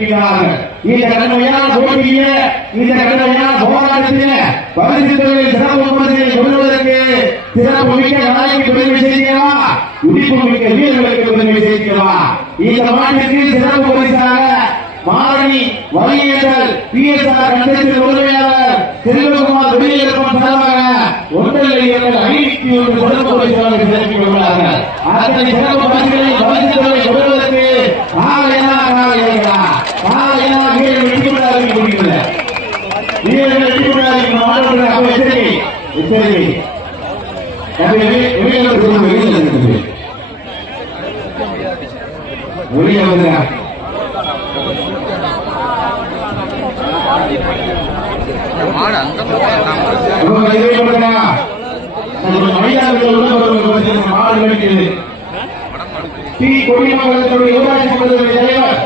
இந்த கடுமையான போட்டியில இந்த கடுமையான போராட்டத்தில பரிசு தொகையை சிறப்பு பரிசினை கொள்வதற்கு சிறப்பு மிக்க நாளைக்கு பெருமை செய்கிறவா, துடிப்பு மிக்க வீரர்களுக்கு பெருமை செய்கிறவா. இந்த மாட்டிற்கு சிறப்பு பரிசாக மாரணி வலியேற்றல் PSR கண்டத்தில் உரிமையாளர் செல்வகுமார் வெளியேற்றம் சார்பாக 1,51 சிறப்பு பரிசாக சிறப்பிக் கொள்கிறார்கள். அத்தனை சிறப்பு பரிசுகளை பரிசு தொகையை கொள்வதற்கு ஊராட்சி தலைவர்